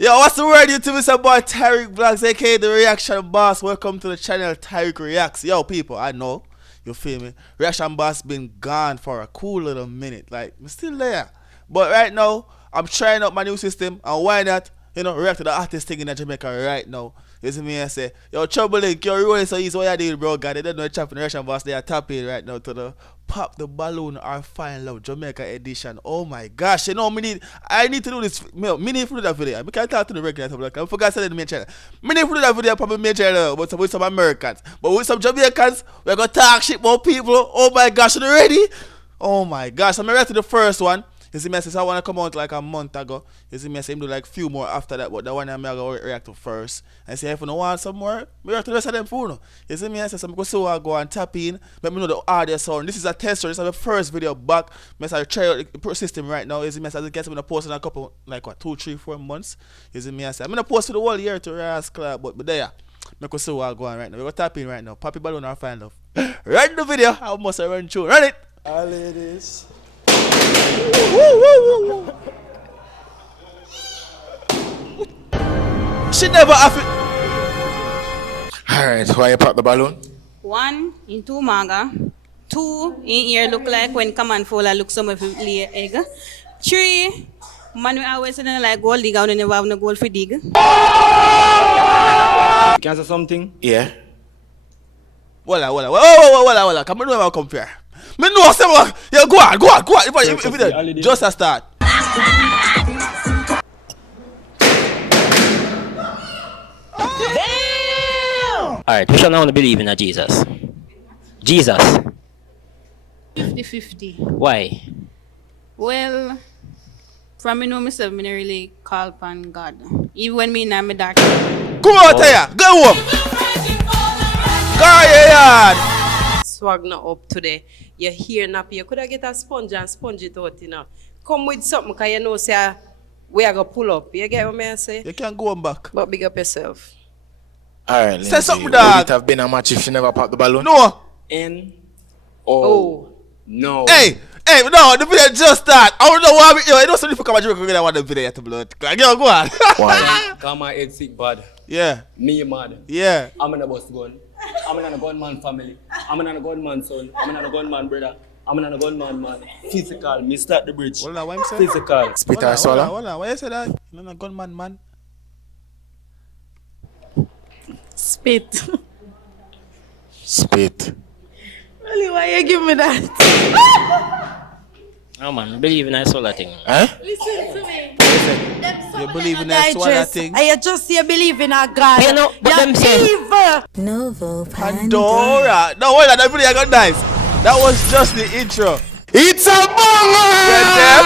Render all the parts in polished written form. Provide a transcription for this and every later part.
Yo, what's the word YouTube? It's your boy TyrekeReacts, aka the Reaction Boss. Welcome to the channel TyrekeReacts. Yo, people, I know, you feel me? Reaction Boss been gone for a cool little minute. Like, I'm still there. But right now, I'm trying out my new system. And why not, react to the artist thing in Jamaica right now. You see me? I say, yo, Trouble Link, you're rolling so easy. What you doing, bro? God, they don't know the champion Reaction Boss. They are tapping right now to the Pop the Balloon or Find Love Jamaica edition. Oh my gosh, I need to do this. Me need to do that video. I can't talk to the regular stuff. I forgot to say the main channel. Me need to do that video probably main channel with some Americans. But with some Jamaicans, we're gonna talk shit about people. Oh my gosh, are you ready? Oh my gosh, I'm ready to the first one. You see me, I said I want to come out like a month ago. You see me, I said do like few more after that, but the one I'm going to react to first. I say if you don't want some more, we react to the rest of them phone. You see me, I said I'm going to go and tap in, let me know the audio sound. This is a tester, this is the first video back. I say I try out the system right now. You see me, I said I get something to post in a couple, like what, 2, 3, 4 months. You see me, I said I'm going to post for the whole year to Ras Club, but there, I'm going to see what go on right now. We're going to tap in right now. Poppy Balloon or Find Love. Right in the video, I must run through. Run it! All it is. She never have it. Alright, why you pop the balloon? 1 in 2 maga. 2 in ear look like when command folder look some of it lay egg. 3 man we always say like gold digger and never have no gold for dig. You can say something? Yeah. Wala. Come on, I come here. Me know someone. Yeah, go on. If it just a start. Alright, which one I want to believe in Jesus? Jesus. 50-50. Why? Well, from me know myself, me not really call upon God. Even when me in my dark. Come out here. Go home. Go here. Swag not up today. You're here now. You could have get a sponge and sponge it out, Come with something because you know say we are gonna pull up. You get what I say? You can't go on back. But big up yourself. Alright, say something, would dog. it have been a match if she never popped the balloon? No. No. Hey, no, the video just start. I don't know why I know something for come and I want the video to blood. Go on. Why? Come my head sick bad. Yeah. Me mad. Yeah. I'm in a bus gun. I'm in a gunman family. I'm in a gunman son. I'm in a gunman brother. I'm in a gunman man. Physical. Me start the bridge. What am I saying? Physical. Spit or swallow? Hold on. Why you say that? You're not a gunman, man. Spit. Spit. Really, why you give me that? Oh man, believe in that solar thing. Eh? Listen to me. You believe in that swallow thing? I just you believe in a God. You know, but them say evil. Novo Pandora. No, hold on, that video got nice. That was just the intro. It's a banger!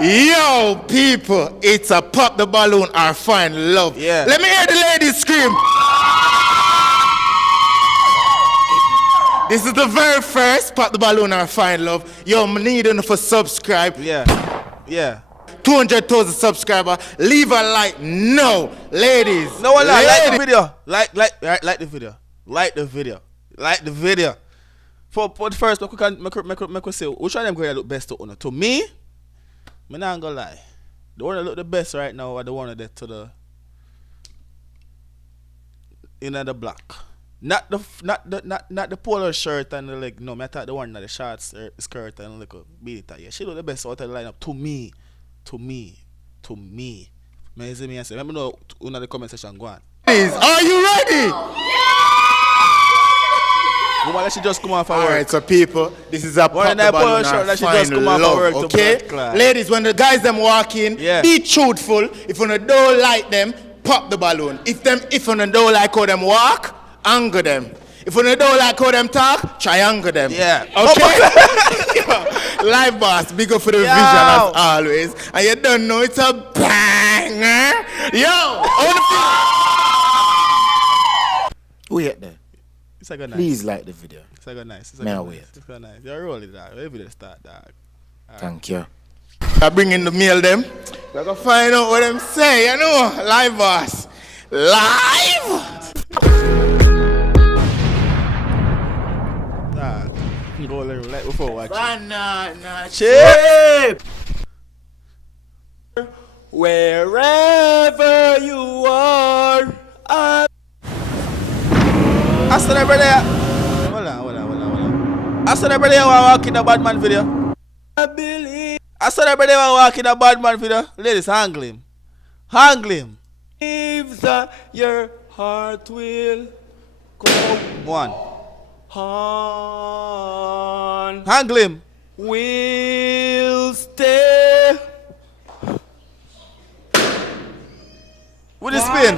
Yo, people, it's a pop the balloon or find love. Yeah. Let me hear the ladies scream. This is the very first pop the balloon or find love. Yo, I need them for subscribe. Yeah. 200,000 subscribers. Leave a like. No, ladies. No one like the video. Like the video. Like the video. For the first, I could say which one of them going to look best to honor. To me, I'm not gonna lie. The one that look the best right now are the one that to the the black. Not the polo shirt and the leg. No, I thought the one that the shorts skirt and like a beat. Yeah, she look the best out of the lineup to me. Me see me and say, let me know in the comment section. Go on. Are you ready? Woman, let she just come off her work. Alright, so people, this is a pop the balloon or find love, okay? Ladies, when the guys them walk in, be truthful. If you don't like them, pop the balloon. If you don't like how them walk, anger them. If you don't like how them talk, triangle them. Yeah. Okay? Live boss, big up for the vision as always. And you don't know it's a banger. Yo, who yet there? It's a good nice. Please like the video. It's a good nice. It's a May I good wait? nice. It's good nice. You're rolling, dog. Every day start, dog. Thank you. I bring in the mail them. We're gonna find out what them say, you know. Live boss. Live! Dog. Go like before watching. Banana Chip! Wherever you are, I said every day. Hold on. I said every day I walk in a bad man video. I believe I said every day I walk in a bad man video. Ladies, handle him. Handle him. that your heart will go One. on. Handle him. Will stay. With the spin.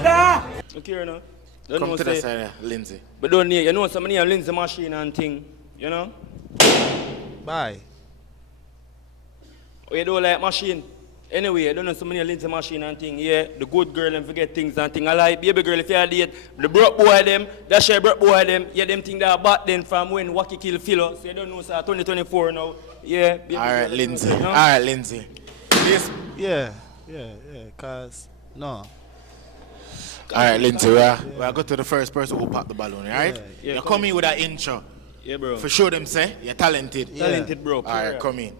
Look here now. Don't Come know to the say, side, Lindsay. but don't need, you know somebody have Lindsay machine and thing, you know? Bye. Oh, you don't like machine? Anyway, I don't know somebody have Lindsay machine and thing, yeah? The good girl and forget things and thing. I like baby girl if you are date, the broke boy them, that share broke boy them, yeah, them thing that bought then from when Wacky kill Philo. So you don't know, sir, 2024 now. Yeah, baby Alright, girl, Lindsay. you know? Alright, Lindsay. This. Yeah, cause no. Alright, Lindsay, we'll go to the first person who popped the balloon, alright? Yeah, You come in with that intro. Yeah, bro. For sure them say, you're talented. Yeah. Talented, bro. Alright, come in.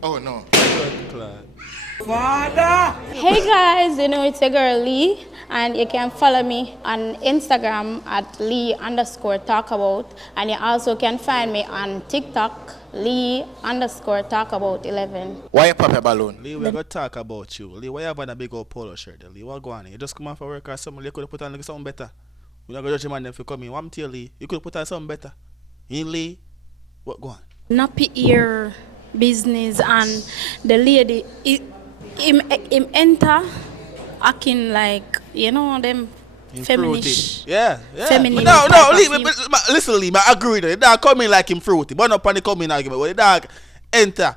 Oh no. Hey guys, you know it's your girl Lee, and you can follow me on Instagram at Lee_talkabout, and you also can find me on TikTok Lee_talkabout11. Why you pop your balloon? Lee, we're gonna talk about you. Lee, why you have on a big old polo shirt? Lee, what go on? You just come out for work or something. You could have put on like something better. We're not gonna judge him on them for coming. What I'm telling Lee, you could have put on something better. In Lee, what go on? Nappy ear business, and the lady, him enter acting like, you know, them feminist. Yeah. Feminine No, type of Lee, feel. listen, Lee, I agree with you. Dog come in like him fruity. But not on the coming argument. But the dog enter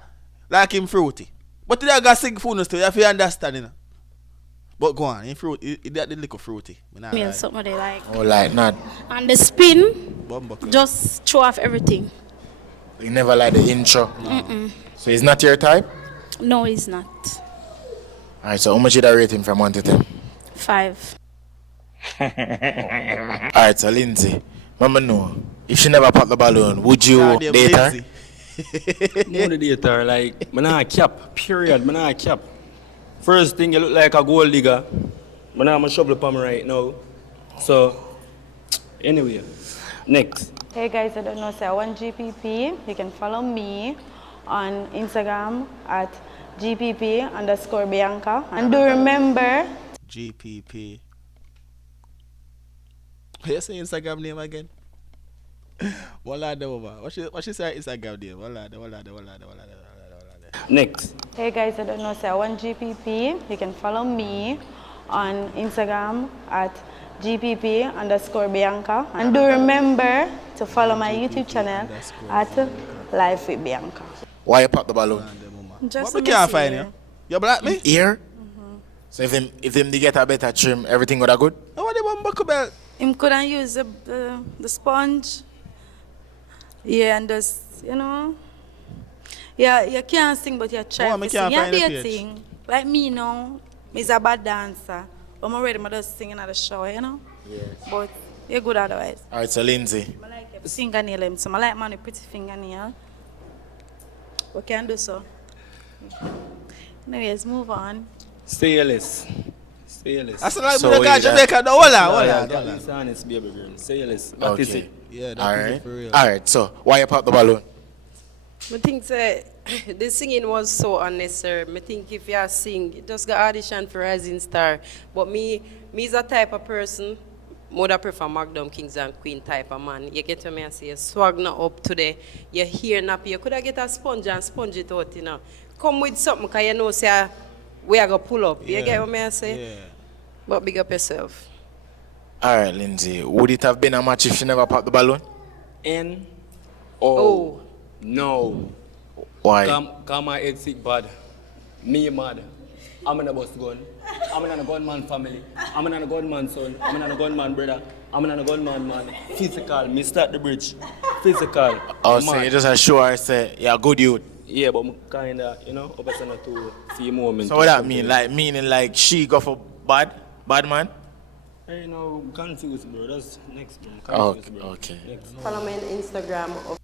like him fruity. But the dog got sing fullness to you if you understand, you know. But go on, in fruity, that didn't look fruity. Meal something they like. Oh, like not. And the spin, Bumbuckle. just throw off everything. You never like the intro. So it's not your type? No, it's not. Alright, so how much did I rate him from 1 to 10? 5. Alright, so Lindsay, Mama know, if she never popped the balloon, would you Goddamn date her? lazy. No the data, like, man a cap, period, man a cap. First thing, you look like a gold digger. Man I'm a shovel upon me right now. So, anyway, next. Hey guys, I don't know, say I want GPP. You can follow me on Instagram at GPP_Bianca. And do remember, GPP. You say Instagram name again? What she say Instagram name? Next. hey guys, I don't know, say I want GPP. You can follow me on Instagram at GPP_Bianca. And do remember to follow my YouTube channel at Life with Bianca. Why you pop the balloon? Just What we can't find you? You black me? Ear? So if them they get a better trim, everything would have good? I want the one buckle belt. Him couldn't use the sponge. Yeah, and just, you know. Yeah, you can't sing, but you try Oh, to me sing. can't You find the do page. sing. Like me now, me's a bad dancer. But I'm ready, I just singing at the shower, you know? Yeah. But you're good otherwise. Alright, so Lindsay. I like your fingernail, so I like man with pretty fingernail. We can do so. Anyways, move on. Say less. Say less. I said like So me the guy is that- Jamaica. No, hold on. That's honest, baby girl. Say less. That is Okay. it. Yeah, that is Alright. it for real. Alright, so why you pop the balloon? I think the singing was so unnecessary. I think if you sing, you just got audition for Rising Star. But me is a type of person, would prefer Magnum Kings and Queen type of man. You get to me and say, swag not up today. You hear nappy. You could have get a sponge and sponge it out, you know. Come with something, because you know, say, we are going to pull up. You get what I say? Yeah. But big up yourself. Alright, Lindsay. Would it have been a match if she never popped the balloon? Oh. No. Why? Come my head sick bad. Me mad. I'm in a bus gun. I'm in a gunman family. I'm in a gunman son. I'm in a gunman brother. I'm in a gunman man. Physical. Me start the bridge. Physical. Oh, so Mad. you just assure her say, you're good youth. Yeah, but I'm kinda, you know, up to few moments. So what that mean? Like meaning like she go for bad man? Hey, no, confused, bro. That's next, bro. Oh, Confused, bro. okay. Next. Follow me on Instagram.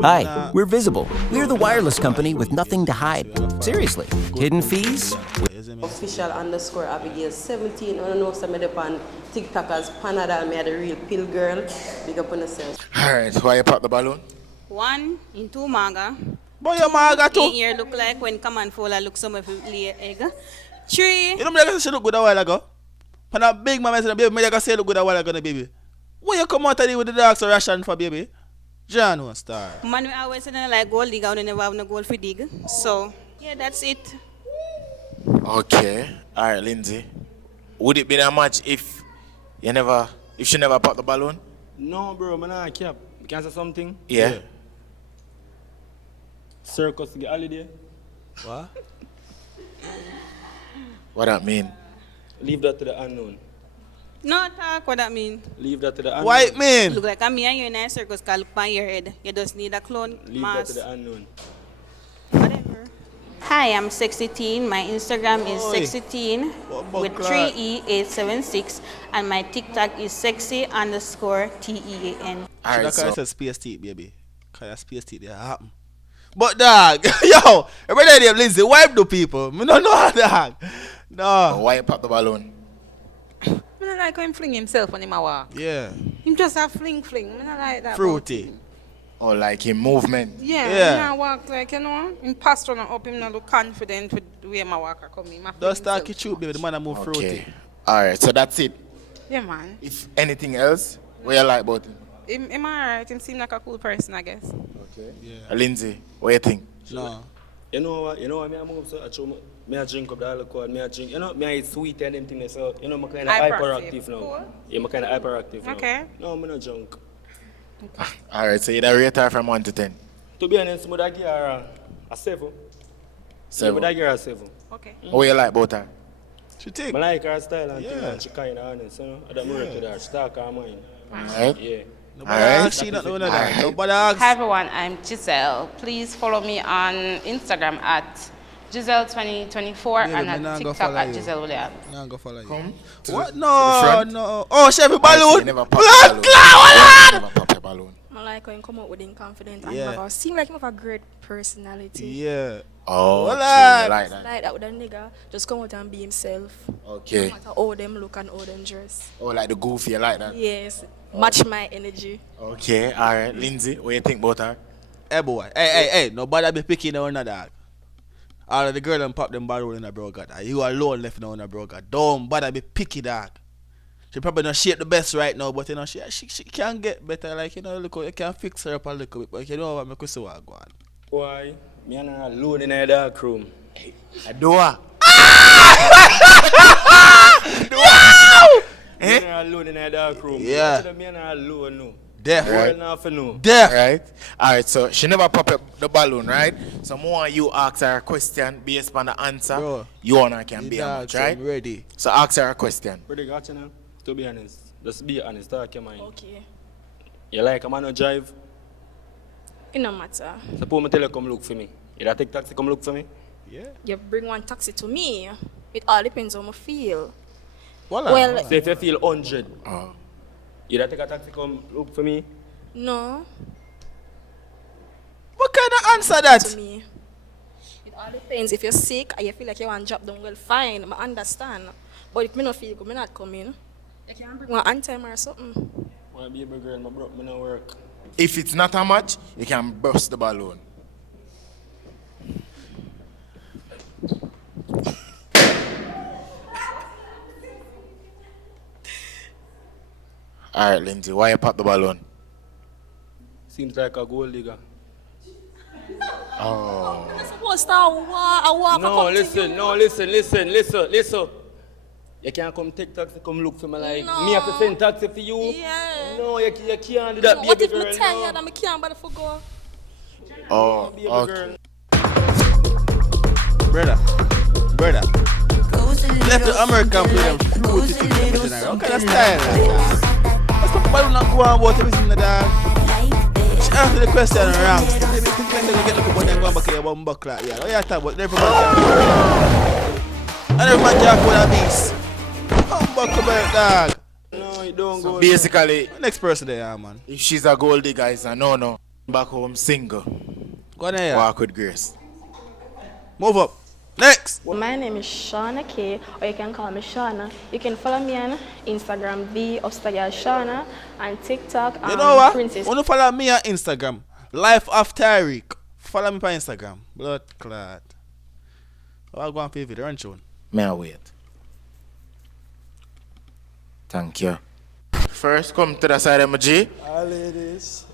Hi, we're Visible. We're the wireless company with nothing to hide. Seriously, hidden fees? Official underscore Abigail 17. I don't know if somebody on TikTok as Panadol, me the real pill girl. Big up on yourself. Alright, why you pop the balloon? 1 in 2 maga. Boy, your maga too. In here look like when come and fall, I look some of lay egg. 3. You know me like I said look good a while ago. When a big mama said, baby, me like I said look good a while ago, baby. When you come out of there with the dogs or ration for baby? John was star. Man, we always say like gold digger, we never have no gold for dig. So, yeah, that's it. Okay. Alright, Lindsay. Would it be that much if she never popped the balloon? No, bro, man, I cap. Can I say something? Yeah. Circus get holiday. What? What that mean? Leave that to the unknown. No talk, what that mean? Leave that to the unknown. White man. Look like I'm here in a circus, cause look on your head. You just need a clone Leave mask. that to the unknown. Whatever. Hi, I'm Sexy Teen. My Instagram is Sexy Teen with 3E876, and my TikTok is sexy_TEAN. Alright, so that's PST, baby. Cause that's PST there happen. But dog, yo, everybody there, Lindsay, wipe the people. Me don't know how dog. No. Why you pop the balloon? I don't like how him fling himself when him a walk. Yeah. Him just a fling. I don't like that. Fruity. Or like in movement? Yeah. Him walk like, you know, him posture not up, him not look confident with the way my walker come in. Just talk it true, baby. The man a move fruity. Alright, so that's it. Yeah, man. If anything else, what you like about him? Him alright. Him seem like a cool person, I guess. Okay. Yeah. Lindsay, what you think? No. You know what? Me I move so I drink up the alcohol. Me I drink. You know, me I eat sweet and them things. So you know, I'm kind of hyperactive now. Cool. Yeah, I'm kind of hyperactive now. Okay. No, I'm not drunk. Alright, so you'd rate her from 1 to 10? To be honest, I'm give her a 7. 7. I give her a 7. Okay. What you like about her? She take. I like her style and thing, and she kind of honest. You know, I don't work with her. She talk her mind. Alright. Yeah. Nobody ask she not know that. Nobody ask. Hi everyone, I'm Giselle. Please follow me on Instagram at Giselle2024 and at TikTok at Giselle Williams. I'm gonna follow you. Come. What? No, no. Oh, Chevy balloon. Never Blood cloud. Never pop the balloon. I like when he come out with him confident and Yeah. seem like him have a great personality. Yeah. Oh, Well, true, you like that. Like that with a nigga, just come out and be himself. Okay. No matter how them look and how them dress. Oh, like the goofy, you like that? Yes, match my energy. Okay, alright. Lindsay, what you think about her? Hey boy, hey, nobody be picking on a dog. All of the girl and pop them barrel in a bro god. You alone left now in a bro god. Don't bother be picky dog. She probably not shape the best right now, but you know she can get better. Like you know, look, you can fix her up a little bit. But you know what, make us see what go on. Why? Me and her alone in a dark room. I do her. Wow! Me and her alone in a dark room. Yeah. Me and her alone, no. Deaf. Right. Deaf. Right. Alright, so she never pop up the balloon, right? So more you ask her a question based on the answer. Bro, you and her can be a match, right? I'm ready. So ask her a question. Pretty got you now. To be honest. Just be honest, talk your mind. Okay. You like a man who drive? It no matter. Suppose me tell you come look for me. You da take taxi come look for me? Yeah. You bring one taxi to me. It all depends on how I feel. Well, so if you feel 100, you da take a taxi come look for me? No. What kind of answer that? To me. It all depends. If you're sick and you feel like you want to drop down, well, fine. I understand. But if me not feel good, me not coming. You can bring one on time or something. My baby girl, my bro, me no work. If it's not a match, you can burst the balloon. Alright, Lindsay, why you pop the balloon? Seems like a gold digger. Oh. You're supposed to walk. No, listen. You can't come take taxi, come look for me like No. me have to send taxi for you. Yeah. No, you can't do that, What baby if girl. me tired and I can't bother for go? Oh, Baby okay. girl. Brother. Left the American play them fruity things in the missionary. What kind of style? Let's talk about not go on about everything like that. She asked the question and ranks. Maybe think like they get the couple and go back here one buckler. Yeah, what you talking about? And everyone can go on a beast. Come back about dog. No, you don't go. Basically, Next person there, man. if she's a gold digger, it's a no. Back home single. Go on here. Walk with grace. Move up. Next. My name is Shauna K, or you can call me Shauna. You can follow me on Instagram, Shauna, and TikTok. You know what? Princess. When you follow me on Instagram, Life of Tyreek. Follow me on Instagram. Blood clot. I'll go and pay video. Run tune. May I wait? Thank you. First, come to the side of my G. Hi, ladies.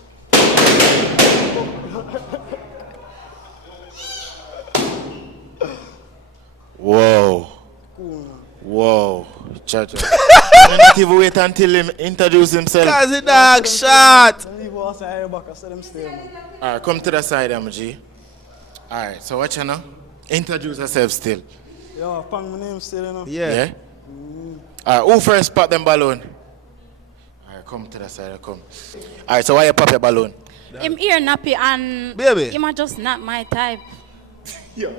Whoa. Whoa. Judge. Not even wait until him introduce himself. Cause the dog shot. Alright, come to the side, MG. Alright, so what you know? Introduce yourself still. Yeah, pang my name still, you know. Yeah. Alright, who first pop them balloon? Alright, come to the side, come. Alright, so why you pop your balloon? Him ear nappy and baby. him are just not my type. Yo.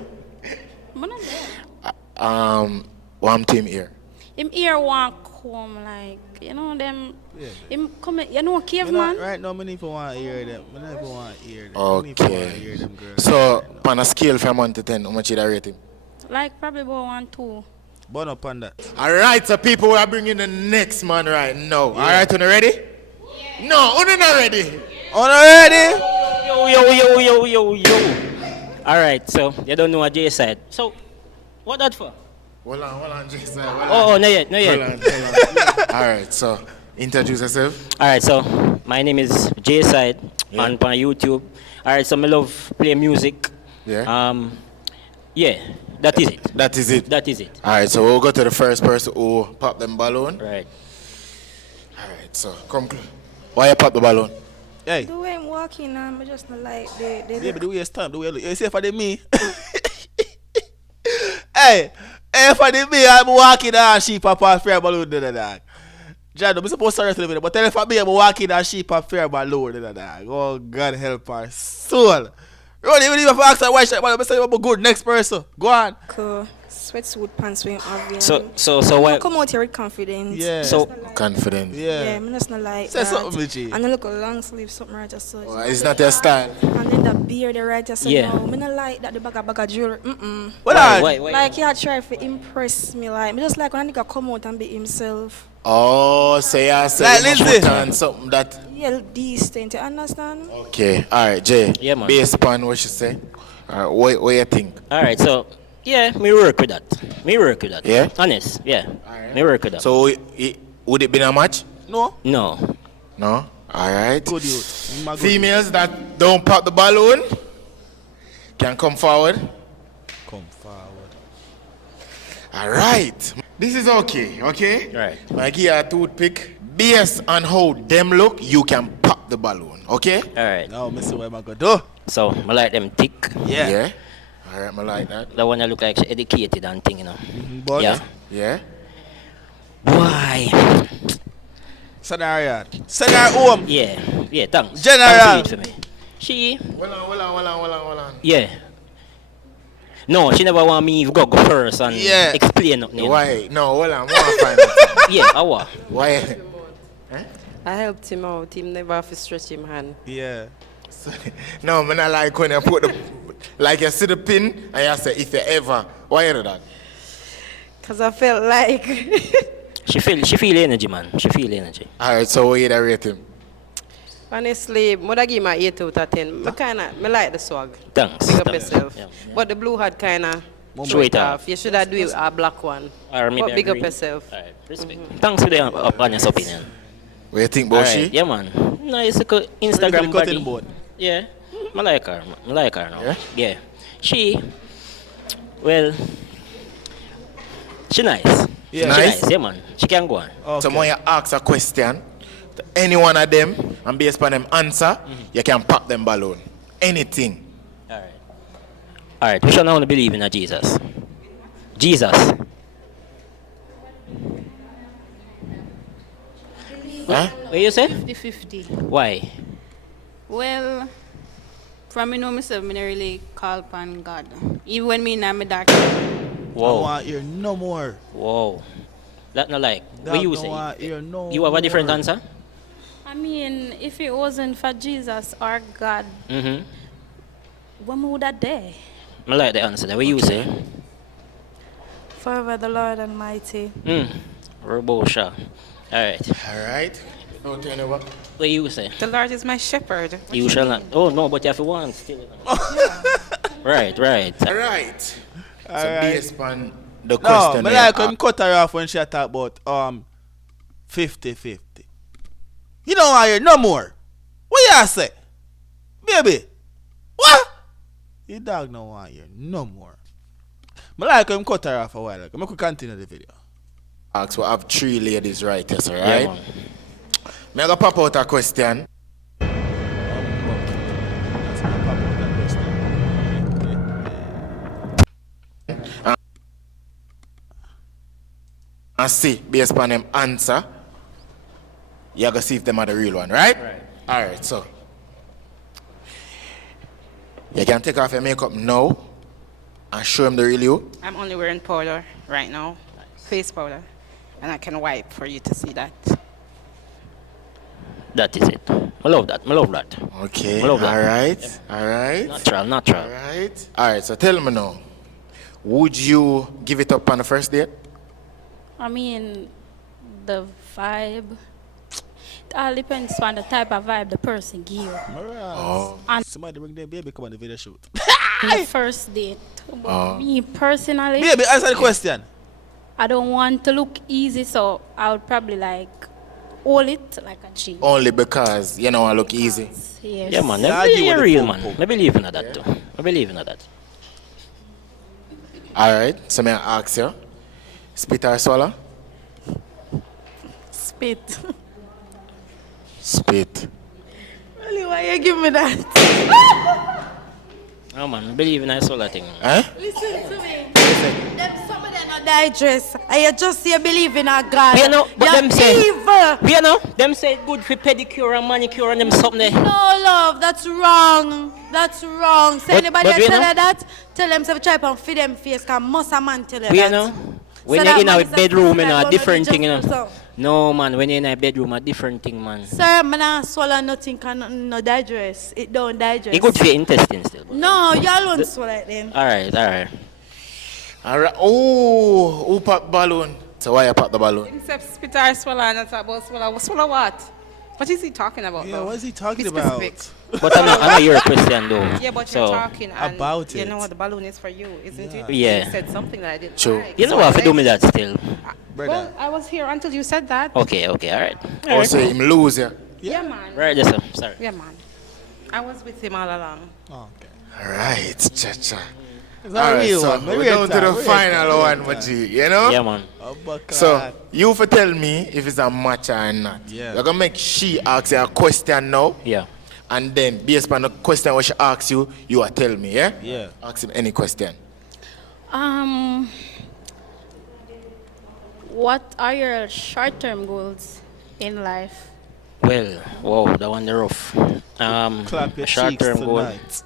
One team here. Him ear want come like, you know them. Yeah. Him come, you know, caveman. Right now, many people want to hear them. Many people want to hear them. Okay. So, on a scale from 1 to 10, how much you rate him? Like probably about 1, 2. Burn up on that. Alright, so people, we are bringing the next man right now. Yeah. Alright, you ready? Yeah. No, you're not ready. Ready? Yo. Alright, so you don't know what Jay said. So, what that for? Hold on, Jay said. Oh, not yet. Hold on. Alright, so introduce yourself. Alright, so my name is Jay Side on YouTube. Alright, so I love play music. Yeah. Yeah, that is it. That is it. That is it. Alright, so we'll go to the first person who pop them balloon. Right. Alright, so come close. Why you pop the balloon? Hey. The way I'm walking, I just not like the the way you stand, the way you look. You see for the me. Hey, for the me, I'm walking on sheep up on fair balloon, dog. John, I'm supposed to tell you, but tell for me, I'm walking on sheep up fair balloon, dog. Oh, God help our soul. Run, even if I ask her why sheep balloon, I'm saying I'm good. Next person, go on. Cool. Sweatsuit, pants, wearing obvious. So why? Come out here with confidence. Yeah. So like, confident. Yeah, I'm just not like say that. something, G. And I look a long sleeve, something right just so. It's not your style. And then the beard, the right just so yeah. no. I don't like that the bag of jewelry. Why? Like he had tried to impress me. Like me just like when a nigga come out and be himself. Oh, so you say like Lindsay. Something that. Yeah, decent. You understand? Okay. All right, Jay. Yeah, man. Based upon what you say, what you think? All right, so. Yeah, me work with that. Yeah? Honest, yeah. Right. Me work with that. So, would it be a match? No. No? Alright. Good youth. Females that don't pop the balloon can come forward. Alright. This is okay? Right. I give you a toothpick. Based on how them look, you can pop the balloon, okay? Alright. Now, Mr. what am I going to do? So, I like them thick. Yeah. Alright, I like that. The one that look like she educated and thing, you know. But yeah. Why? Send her home. Yeah, thanks. General. Thanks for me. She. Hold on. Yeah. No, she never want me to go first and explain nothing. Why? No, hold on. Yeah, I want. Why? I helped him out. Him never have to stretch him hand. Yeah. No, man, I like when you put the, like you see the pin and you say, if you ever, why you do that? Because I felt like. She feel energy, man. She feel energy. Alright, so what you rate him? Honestly, I give him an 8 out of 10. I like the swag. Thanks. Big up yourself. Yeah. But the blue hat kind of throw it off. You should have do a black one. Or maybe but big up yourself. Alright, respect. Thanks for the honest opinion. What you think about she? Yeah, man. Nice Instagram body. Yeah, I like her now. Yeah. She, well, she nice. Yeah. Nice? Yeah, man. She can go on. Okay. So when you ask a question to any one of them and based upon them answer, you can pop them balloon. Anything. Alright, we shall now believe in Jesus. Jesus. Huh? What you say? 50-50. Why? Well, from me know myself, I don't really call upon God. Even when me in my dark. Whoa. I want hear no more. Whoa. That not like. That what you say? You have a different answer? I mean, if it wasn't for Jesus or God, when would I die? I like the answer. What you say? Forever the Lord Almighty. Robosha. Alright. Alright. No turn over. What you say? The Lord is my shepherd. You shall not. Oh no, but you have to want still. Right. Alright. So based on the No, question. I like him cut her off when she talk about 50-50. You don't want to hear no more. What you say? Baby. What? Your dog don't want to hear no more. I like him cut her off a while ago. I could continue the video. So I have 3 ladies right here, alright? Yeah, I'm going to pop out a question. And see, based on them answer, you're going to see if them are the real one, right? Right. Alright, so. You can take off your makeup now and show them the real you. I'm only wearing powder right now, face powder, and I can wipe for you to see that. That is it. I love that. Okay, I love that. alright, alright. Natural. Alright, so tell me now, would you give it up on the first date? I mean, the vibe. It all depends on the type of vibe the person give. And somebody bring their baby come on the video shoot. the first date. But me personally, Baby, answer the question. I don't want to look easy, so I would probably like hold it like a G. Only because you know I look easy. Yes. Yeah, man. Yeah, You're real, man. I believe in that too. I believe in that. Alright, so may I ask you, spit or swallow? Spit. Spit. Really, why you give me that? Oh man, I believe in that solar thing. Eh? Listen to me. Them some of them not digest. And you just say believe in a God. You know, but You're them say, evil. you know, them say good for pedicure and manicure and them something there. No, love, that's wrong. That's wrong. Say But- anybody but that we tell know- her that, tell them to try and feed them face, because most a man tell her You that. know, when So you're that in man a is a bedroom, you person know, that a different gonna thing, you just do know. No, man, when you're in a bedroom, a different thing, man. Sir, I'm not swallow nothing, can no digest. It don't digest. It good for your intestines still. No, you alone swallow it then. Alright. Alright. Oh, who pop balloon? So why you pop the balloon? Except spit or swallow and not about swallow. Swallow what? What is he talking about? Yeah, though? what is he talking Be about? specific. But I know you're a Christian though. Yeah, but so, you're talking and about you it. know what the balloon is for you, isn't it? Yeah. You said something that I didn't True. like. You know So what, I if you do said- me that still. Well, I was here until you said that. Okay, alright. Also, him lose ya. Yeah, man. Right, yes, sir. Sorry. Yeah, man. I was with him all along. Alright, cha-cha. It's not Alright, real so one. we're down to the final one, Maji, you know? Yeah, man. So, you for tell me if it's a match or not. Yeah. You're going to make she ask you a question now. Yeah. And then, based on the question what she asks you, you will tell me, yeah? Yeah. Ask him any question. What are your short-term goals in life? Well, wow, that one the rough. Clap your Short-term cheeks goal. tonight.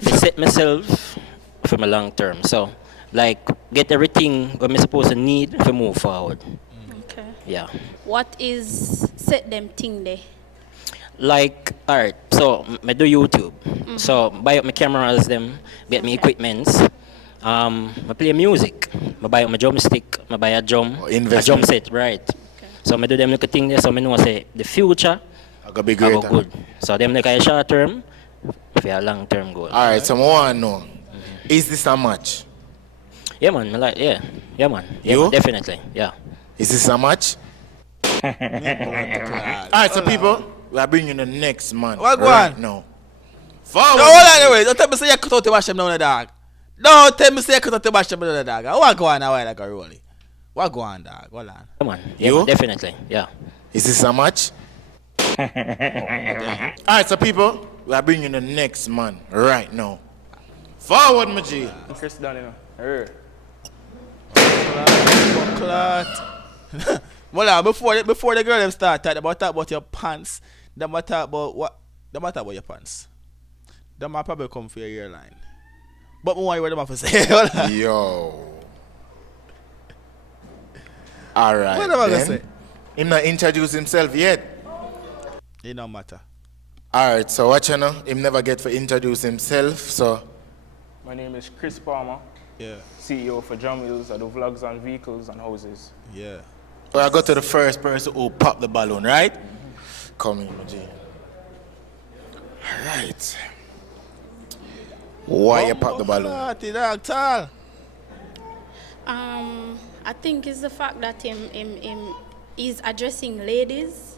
To set myself for my long term. So, like, get everything what I'm supposed to need to move forward. Okay. Yeah. What is set them thing there? Like, alright, so I do YouTube. So, buy up my cameras, them, get me equipments. I play music. I buy up my drumstick, I buy a drum set, right. So I do them little thing there, so I know say the future I got be I go greater. good. So them like a short term for a long term goal. Alright, so I want to know, is this a match? Yeah man, I like yeah man. Yeah, You? definitely, yeah. Is this a match? Alright, so people, we are bringing the next man. What go right on? now. No, hold on, anyway. Don't tell me say you cut out the wash them down the dog. Don't tell me say you cut out the wash them down the dog. What go on a while ago, really? What go on, dog? Hold on. Come on. Yeah, You? man, definitely, yeah. Is this a match? Alright, so people, we are bringing the next man right now. Forward, my G. Chris down, you know. Her. Well, before the girl them start talk about your pants, them might talk about what? Them might talk about your pants. Them might probably come for your hairline. But more what them have to say. Hold on. Yo. Alright. What am I gonna then. say? Him not introduce himself yet. It don't matter. Alright, so what you know? Him never get to introduce himself, so. My name is Chris Palmer. Yeah. CEO for Drum Wheels. I do vlogs on vehicles and houses. Yeah. So I go to the first person who popped the balloon, right? Come in, G. Alright. Why you pop the balloon? I think it's the fact that he's addressing ladies.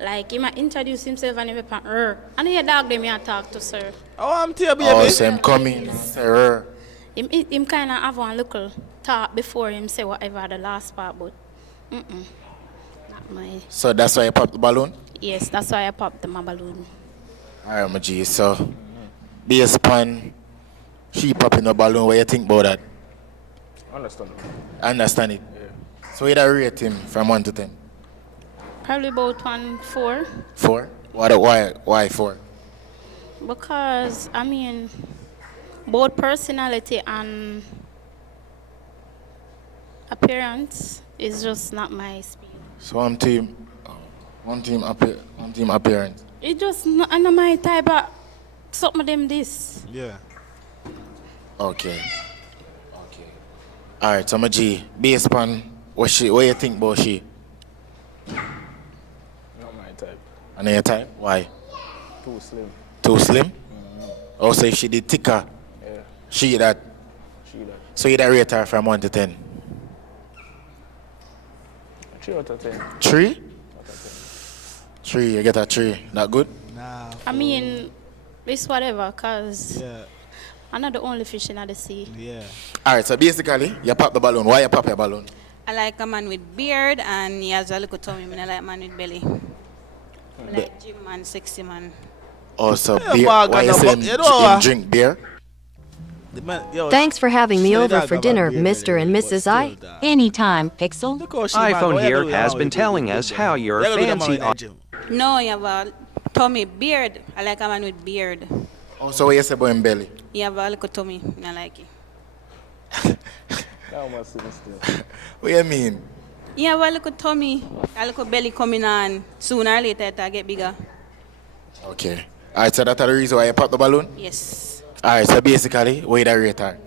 Like, he might introduce himself and he might her. And he dog them here talk to sir. Oh, I'm here, baby. Oh, so him coming, sir. Him kind of have one little talk before him say whatever the last part, but not my. So that's why you popped the balloon? Yes, that's why I popped my balloon. Alright, my G, so based upon she popping the balloon, what you think about that? Understandable. Understand it? Yeah. So you rate him from 1 to 10? Probably about 4. 4? Why 4? Because, I mean, both personality and appearance is just not my speed. So one team appearance. It just not my type of something them this. Yeah. Okay. Alright, so my G, based upon what you think about she? Not my type. And your type? Why? Too slim. Too slim? Also, if she did thicker, Yeah. she that. So you rate her from 1 to 10? 3 out of 10. 3? 3, you get a 3. That good? Nah. I mean, it's whatever, because yeah. I'm not the only fish in the sea. Yeah. Alright, so basically, you pop the balloon. Why you pop your balloon? I like a man with beard and he has a little tummy. I like a man with belly. I like gym man, sexy man. Also, beer. Why you say him drink beer? Thanks for having me over for dinner, Mr. and Mrs. I. Anytime, Pixel. iPhone here has been telling us how you're fancy. No, you have a tummy, beard. I like a man with beard. Also, what you say about him belly? You have a little tummy. I like it. That must be still. What you mean? You have a little tummy, a little belly coming on. Sooner or later, it'll get bigger. Okay. Alright, so that's the reason why you pop the balloon? Yes. Alright, so basically, what you rate her?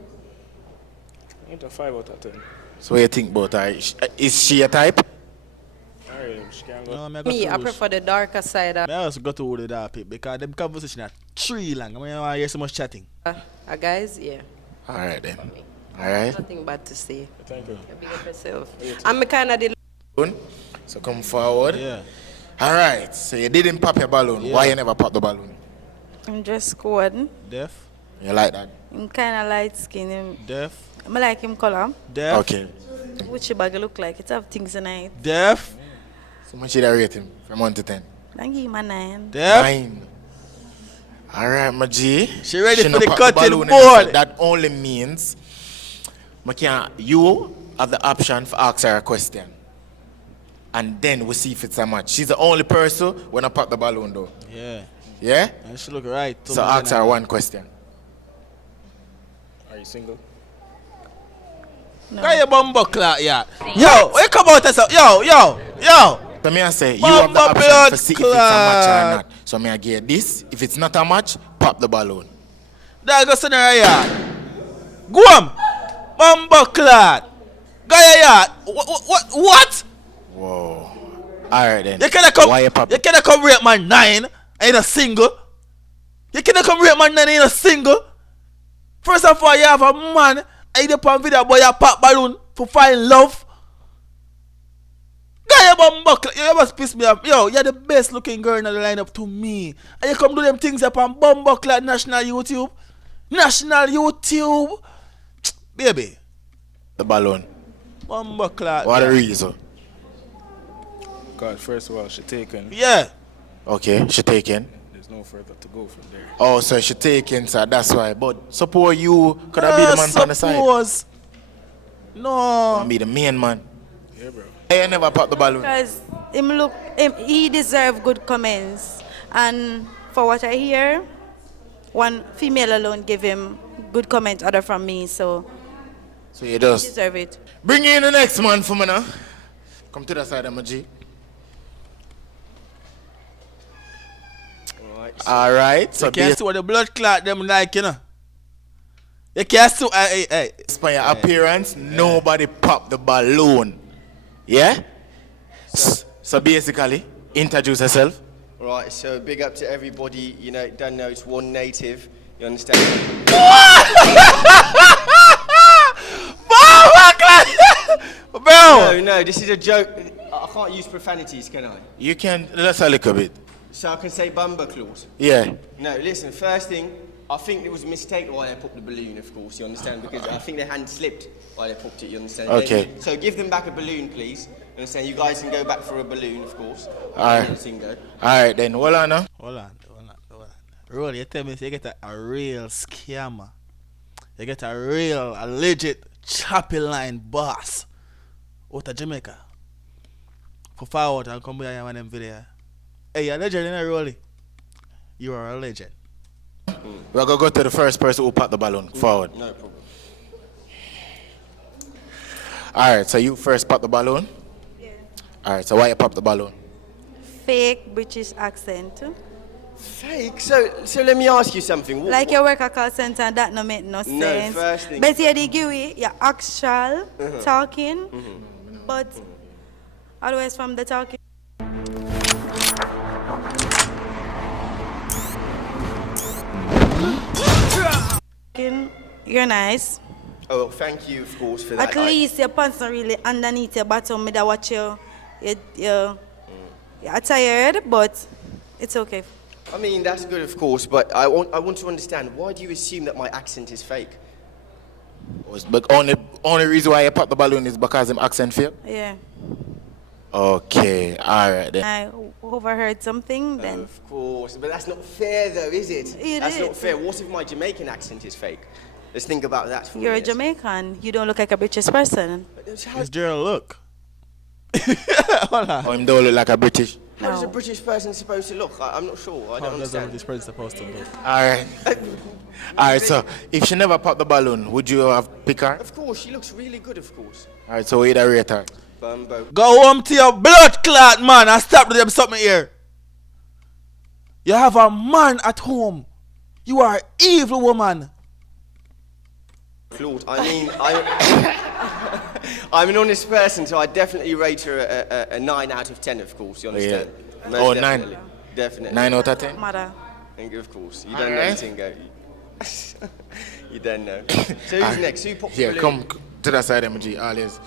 Ain't a 5 out of 10. So what you think about her? Is she a type? Alright, she can go. No, I prefer the darker side. I also got to the dark people because them conversation are 3 long. I mean, I hear so much chatting. Guys, yeah. Alright then. Alright. Nothing bad to say. Thank you. Big up yourself. I'm kind of the. So come forward. Yeah. Alright, so you didn't pop your balloon. Yeah. Why you never pop the balloon? I'm just cold. Deaf. You like that? I'm kind of light skin. Deaf. I like him color. Deaf. Okay. Which your bag look like? It have things in it. Deaf. So much you rate him from 1 to 10? I give him a 9. Deaf. 9. Alright, my G. She ready for no the pop cutting balloon board. That only means you have the option for ask her a question. And then we see if it's a match. She's the only person when I pop the balloon though. Yeah. Yeah? And she look right. So ask her one question. Are you single? No. Got your bumbo clock, yeah. Yo, where you come out and say, yo. So me I say, you have the option to see if it's a match or not. So me I give this. If it's not a match, pop the balloon. That goes in her yard. Go on. Bumbo clock. Got your yard. What? Whoa. Alright then. You cannot come. Why you pop? You cannot come rate man 9 ain't a single. You cannot come rate man 9 ain't a single. First of all, you have a man ain't upon video boy you pop balloon for find love. Guy you bumbuckle. You must piss me off. Yo, you're the best looking girl in the lineup to me. And you come do them things upon bumbuckle at national YouTube. National YouTube. Baby. The balloon. Bumbuckle. What the reason? God, first of all, she taken. Yeah. Okay, she taken. There's no further to go from there. Oh, so she taken, so that's why. But suppose you could have been the man on the side. Suppose. No. Be the main man. Yeah, bro. I never pop the balloon. Because he deserve good comments. And for what I hear, one female alone give him good comment other from me. So you just he deserve it. bring in the next man for me now. Come to the side of my G. lyrics. Alright. So you can't see what the blood clot them like, you know. You can't see. Hey. By your appearance, nobody pop the balloon. Yeah? So basically, introduce yourself. Right, so big up to everybody, you know, don't know it's one native, you understand? Bro! No, this is a joke. I can't use profanities, can I? You can, that's a little bit. So I can say bumper clause? Yeah. No, listen, first thing, I think it was a mistake why they popped the balloon, of course, you understand? Because I think their hand slipped while they popped it, you understand? Okay. So give them back a balloon, please. You understand? You guys can go back for a balloon, of course. Alright then, hold on now. Hold on. Roll, you tell me you get a real scammer. You get a legit choppy line boss out of Jamaica. For forward and come here and them video. Hey, you're a legend in a Rolly. You are a legend. We're going to go to the first person who popped the balloon. Forward. No problem. Alright, so you first pop the balloon? Yeah. Alright, so why you pop the balloon? Fake British accent. Fake? So let me ask you something. Like you work a call center and that no make no sense. No, first thing. But you give it, you're actual talking, but always from the talking. You're nice. Oh, well, thank you, of course, for that. At least your pants are really underneath your bottom. Me that watch you're tired, but it's okay. I mean, that's good, of course, but I want to understand, why do you assume that my accent is fake? But only reason why you pop the balloon is because his accent fail? Yeah. Okay, alright then. I overheard something then. Of course, but that's not fair though, is it? That's not fair. What if my Jamaican accent is fake? Let's think about that for You're a Jamaican. You don't look like a British person. It's Gerald look. Hold on. Oh, him don't look like a British. How does a British person supposed to look? I'm not sure. I don't understand. How does a British person supposed to look? Alright. Alright, so if she never popped the balloon, would you have picked her? Of course, she looks really good, of course. Alright, so we'd rate her. Go home to your blood clot, man, and stop with them something here. You have a man at home. You are an evil woman. Claude, I mean, I'm an honest person, so I definitely rate her a 9 out of 10, of course, you understand? Yeah. Oh, definitely. 9? Definitely. 9 out of 10? Mother. And of course, you don't know anything, go. You don't know. So who's next? Who popped the balloon? Come to that side, MG, always.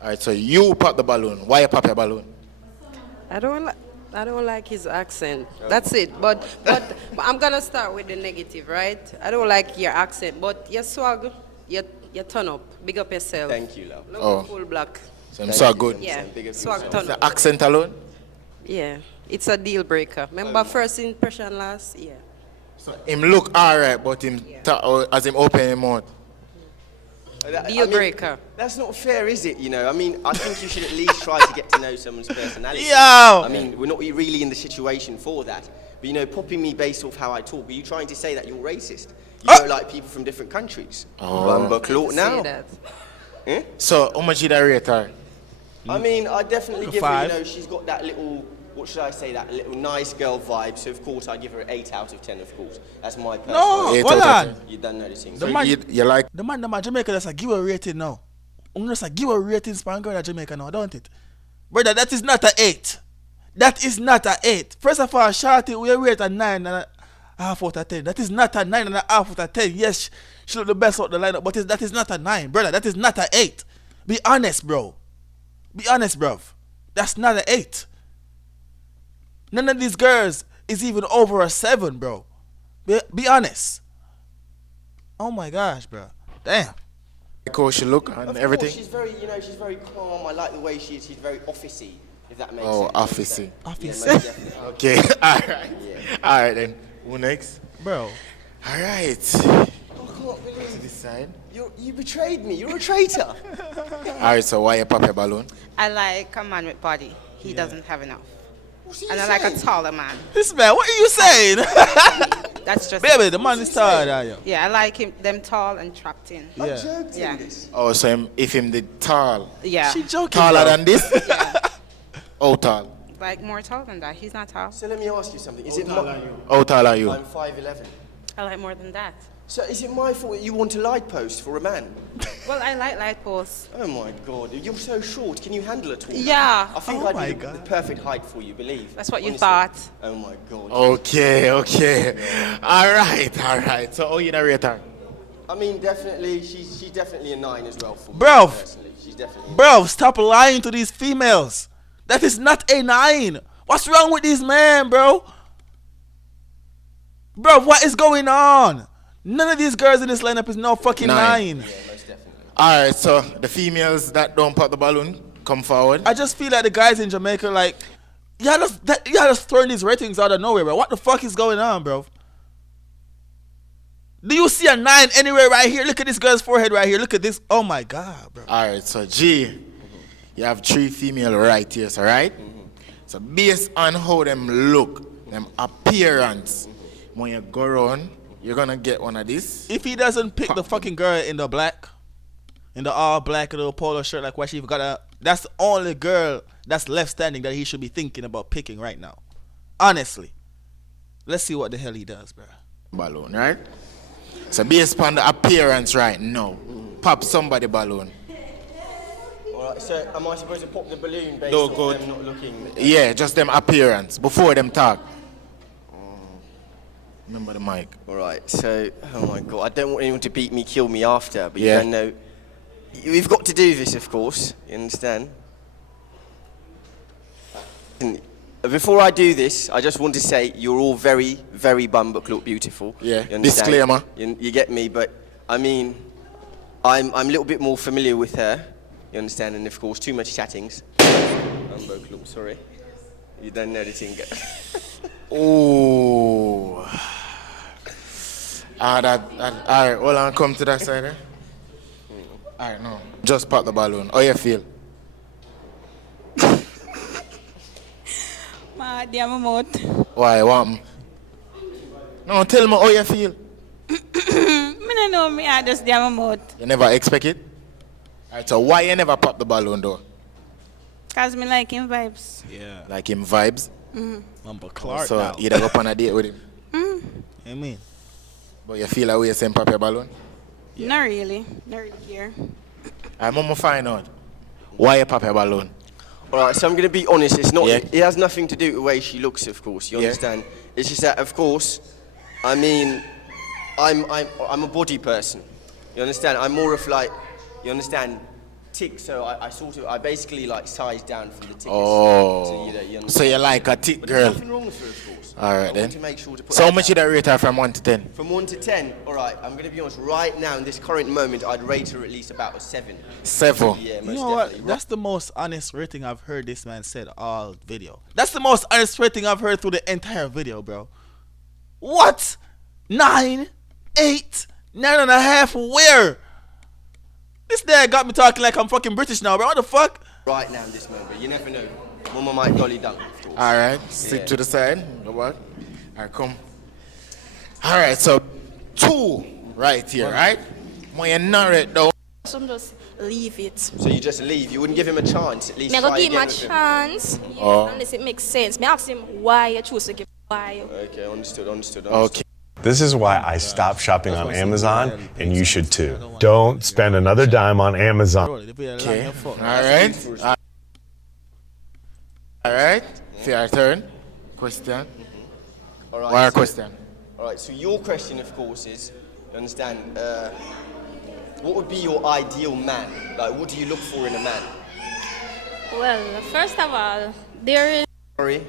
Alright, so you pop the balloon. Why you pop your balloon? I don't like his accent. That's it. But I'm gonna start with the negative, right? I don't like your accent, but your swag, your turn up. Big up yourself. Thank you, love. Look full black. So I'm so good. Yeah. Swag turn up. The accent alone? Yeah. It's a deal breaker. Remember first impression last? Yeah. So him look alright, but him as him open him mouth. Deal breaker. That's not fair, is it? You know, I mean, I think you should at least try to get to know someone's personality. Yo! I mean, we're not really in the situation for that. But, you know, popping me based off how I talk, are you trying to say that you're racist? You don't like people from different countries? But Claude now. Eh? So, how much did I rate her? I mean, I definitely give her, 5. you know, she's got that little, what should I say, that little nice girl vibe. So, of course, I give her an 8 out of 10, of course. That's my personal. No, hold on. You don't know this thing. The man, you like? The man Jamaica, that's a give a rating now. Just a give a rating span girl at Jamaica now, don't it? Brother, that is not a 8. That is not a 8. First of all, Shorty, we rate a 9.5 out of 10. That is not a 9.5 out of 10. Yes, she look the best out the lineup, but that is not a 9, brother. That is not a 8. Be honest, bro. Be honest, bro. That's not an 8. None of these girls is even over a 7, bro. Be honest. Oh my gosh, bro. Damn. Like how she look and everything? She's very, you know, she's very calm. I like the way she is. She's very officey, if that makes sense. Oh, officey. Officey. Okay, alright. Yeah. Alright then. Who next? Bro. Alright. I can't believe to this side. You betrayed me. You're a traitor. Alright, so why you pop your balloon? I like a man with body. He doesn't have enough. And I like a taller man. This man, what are you saying? That's just baby, the man is taller than you. Yeah, I like them tall and trapped in. Yeah. Oh, so if him the tall. Yeah. She joking. Taller than this? Yeah. Oh, tall. like more tall than that. He's not tall. So let me ask you something. Is How tall are you? I'm 5'11". I like more than that. So is it my fault you want a light post for a man? Well, I like light posts. Oh my God, you're so short. Can you handle a tall man? Yeah. I think I'd be the perfect height for you, believe. That's what you Honestly. thought. Oh my God. Okay. All right. So, you rate her? I mean, definitely, she's definitely a 9 as well for me. Bro, Personally, she's definitely. Bro, stop lying to these females. That is not a 9. What's wrong with these men, bro? Bro, what is going on? None of these girls in this lineup is no fucking 9. Yeah, most definitely. All right. So the females that don't pop the balloon, come forward. I just feel like the guys in Jamaica, like, y'all just throwing these ratings out of nowhere, bro. What the fuck is going on, bro? Do you see a 9 anywhere right here? Look at this girl's forehead right here. Look at this. Oh my God, bro. All right. So G, you have 3 female right here, so right? So based on how them look, them appearance, when you go around, you're gonna get one of these. If he doesn't pick the fucking girl in the black, in the all black little polo shirt, like what she got, that's the only girl that's left standing that he should be thinking about picking right now. Honestly. Let's see what the hell he does, bro. Balloon, right? So based on the appearance right now, pop somebody balloon. Alright, so am I supposed to pop the balloon based No, on good. them not looking? Yeah, just them appearance before them talk. Remember the mic. Alright, so, oh my God, I don't want anyone to beat me, kill me after, but Yeah. you don't know. We've got to do this, of course, you understand? And before I do this, I just want to say you're all very, very look beautiful. Yeah, you understand? disclaimer. You get me, but I mean, I'm a little bit more familiar with her, you understand, and of course, too much chattings. Look, sorry. You don't know the thing. Oh. All right, hold on, come to that side. All right, no. Just pop the balloon. How you feel? Mad, yeah, my mouth. Why, what? No, tell me how you feel. Me don't know, me I just damn my mouth. You never expect it? All right, so why you never pop the balloon, though? Cause me like him vibes. Yeah. Like him vibes? Mamba Clark So now. you go up on a date with him? I mean. But you feel like we same pop your balloon? Not really. Not really care. I'm gonna find out. Why you pop your balloon? Alright, so I'm going to be honest, it's not. Yeah. It has nothing to do with the way she looks, of course, you understand? It's just that, of course, I mean, I'm a body person, you understand? I'm more of like, you understand, tick, so I basically like size down from the tickets. Oh, so you like a tick But girl? there's nothing wrong with her, of course. All right I then. want to make sure to put So how that much down. you rate her from 1 to 10? From 1 to 10, alright, I'm going to be honest, right now, in this current moment, I'd rate her at least about a 7. 7. Yeah, most You know what? definitely. That's the most honest rating I've heard this man said all video. That's the most honest rating I've heard through the entire video, bro. What? 9? 8? 9.5? Where? This guy got me talking like I'm fucking British now, bro. What the fuck? Right now, in this moment, you never know. Mama might dolly down, of course. All right, sit to the side. Go back. All right, come. All right, so 2 right here, right? When you narrate down. Some just leave it. So you just leave, you wouldn't give him a chance, at least Me I try go give him a again with him. chance, Oh. unless it makes sense. Me ask him why you choose to give why. Okay, understood. Okay. This is why I stopped shopping on Amazon, and you should too. Don't spend another dime on Amazon. Okay. All right. All right. Fair turn. Question. All right, What so- question? All right, so your question, of course, is, you understand, what would be your ideal man? Like, what do you look for in a man? Well, first of all, there is. Sorry?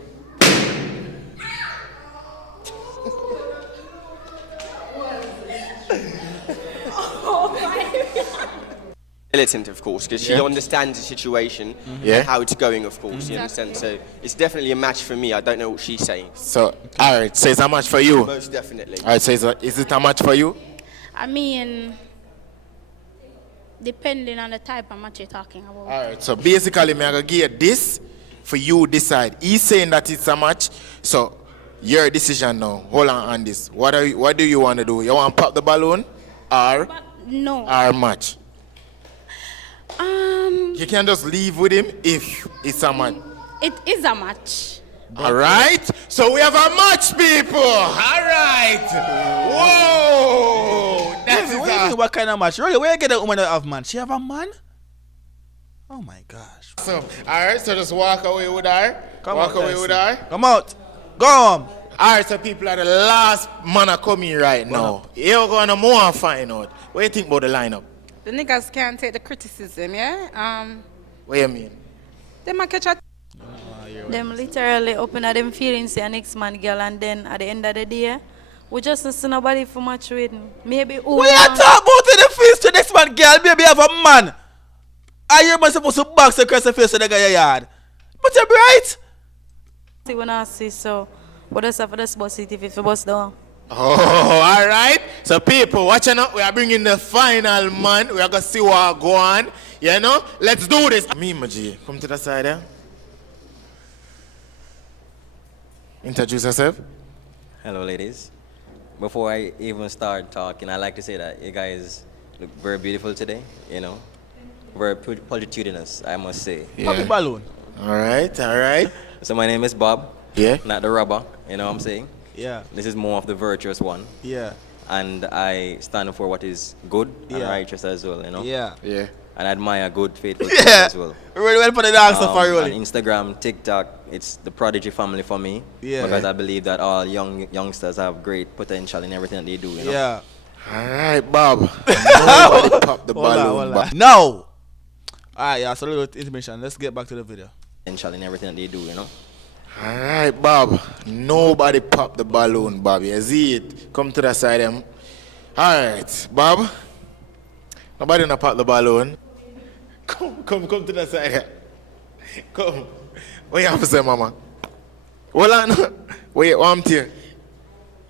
Militant, of course, because she Yeah. understands the situation Yeah. and how it's going, of course, you understand? So it's definitely a match for me. I don't know what she's saying. So, all right. So it's a match for you. Most definitely. All right. So is it a match for you? I mean, depending on the type of match you're talking about. All right. So basically, I'm gonna give this for you decide. He's saying that it's a match. So your decision now. Hold on this. What do you want to do? You want to pop the balloon, or No. or match? You can just leave with him if it's a match. It is a match. All right. So we have a match, people. All right. Whoa. What kind of match? Really, where you get a woman that have man? She have a man? Oh my gosh. So, all right. So just walk away with her. Walk away with her. Come out. Go on. All right. So people are the last man are coming right now. You're gonna more and find out. What do you think about the lineup? The niggas can't take the criticism, yeah? What do you mean? They might catch a... Them literally open at them feelings to a next man girl, and then at the end of the day, we just don't see nobody for much with. Maybe who we are talking about in the face to next man girl, maybe have a man. Are you man supposed to box across the face of the guy yard? But you're right. See when I see so what else for this bus city if the bus down. Oh, all right. So people, watching out. We are bringing the final man. We are gonna see what go on. You know, let's do this. Me, Maji, come to the side there. Introduce yourself. Hello, ladies. Before I even start talking, I'd like to say that you guys look very beautiful today. You know, very multitudinous, I must say. Yeah. Balloon. All right, all right. So my name is Bob. Yeah. Not the rubber. You know what I'm saying? Yeah. This is more of the virtuous one. Yeah. And I stand for what is good and righteous as well. You know. Yeah. Yeah. And I admire good, faithful people as well. Really well put the dance for you. On Instagram, TikTok, it's the Prodigy family for me. Yeah. Because I believe that all youngsters have great potential in everything that they do. You know? Yeah. All right, Bob. Nobody pop the balloon. No. All right, yeah. So little intermission. Let's get back to the video. Potential in everything that they do, you know. All right, Bob. Nobody pop the balloon, Bob. You see it? Come to the side, them. All right, Bob. Nobody not pop the balloon. Come to the side. Come. What you have to say, Mama? Hold on. Wait, what I'm here?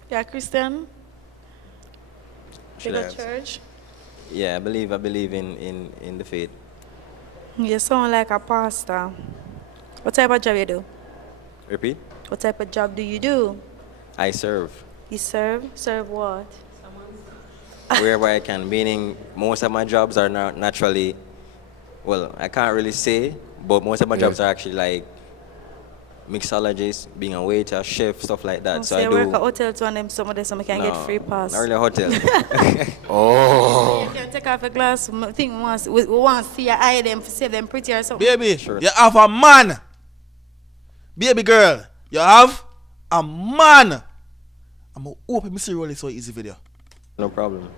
Yeah, Christian. Should You I go answer? church? Yeah, I believe in the faith. You sound like a pastor. What type of job you do? Repeat? What type of job do you do? I serve You serve? Serve what? wherever I can, meaning most of my jobs are not naturally, well, I can't really say, but most of my jobs are actually like mixologist, being a waiter, chef, stuff like that. So I work at hotel to them some of them so I can get free pass. Not really a hotel. Oh. You can take off a glass. I think we want to see your eye them to see them pretty or something. Baby, you have a man. Baby girl, you have a man. I'm going to open Mr. Rolly so easy video. No problem.